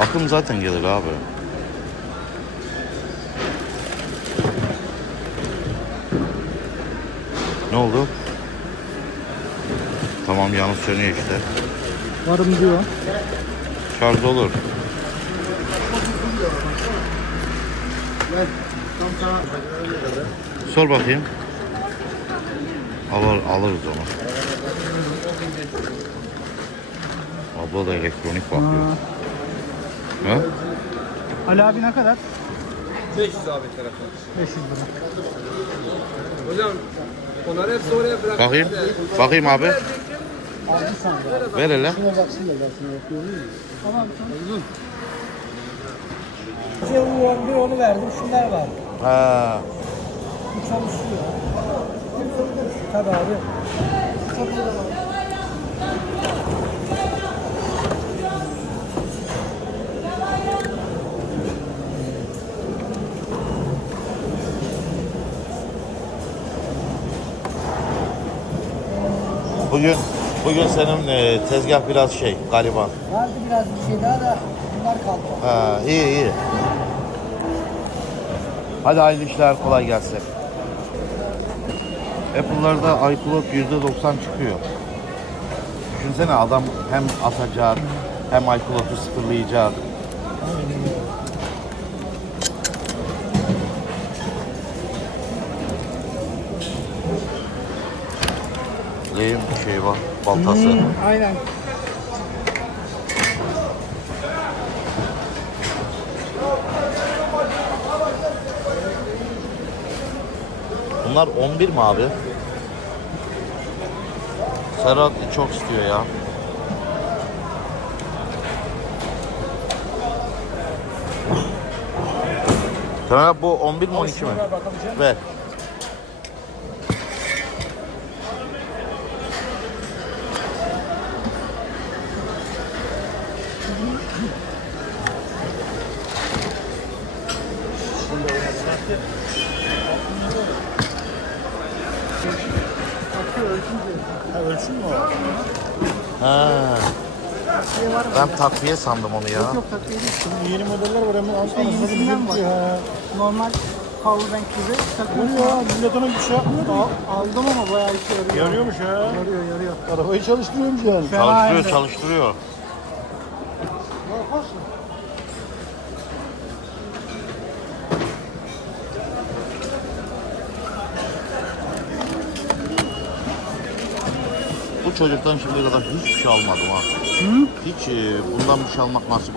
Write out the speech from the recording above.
Akım zaten gelir abi. Ne oldu? Tamam yanıp sönüyor işte. Varım diyor. Şarj olur. Sor bakayım. Alır, alırız onu. Abla da elektronik bakıyor. Ha? Ali abi ne kadar? 500 abi tarafı. 500 lira. Hocam onları hepsi oraya bırak. Bakayım. Bakayım abi. Abi. Ver hele. Şuna baksın da dersine yapıyor muyum? Tamam tamam. Şey o bir onu verdim, şunlar var. Ha. Bu çalışıyor. Tabii abi. Bugün bugün senin e, tezgah biraz şey galiba. Vardı biraz bir şey daha da bunlar kaldı. Ha, iyi iyi. Hadi hayırlı işler kolay gelsin. Apple'larda iCloud %90 çıkıyor. Düşünsene adam hem atacak hem iCloud'u sıfırlayacak. Lehim şey var, baltası. aynen. Bunlar 11 mi abi? Serhat çok istiyor ya. Tamam bu 11 mi 12 mi? Ver. Ha, ölçün mü o? Ha. Ben takviye sandım onu ya. Yok takviye değil. Şimdi yeni modeller var hemen işte yenisinden var. Normal powerbank gibi takıyorsun. Ya millet ona bir şey yapmıyor da. Aldım ama bayağı işe yarıyor. Yarıyormuş ha. Yarıyor yarıyor. Arabayı çalıştırıyormuş yani. Fena Çalıştırıyor, çalıştırıyor. Bu çocuktan şimdiye kadar hiçbir şey almadım ha. Hiç e, bundan bir şey almak nasip olmadı.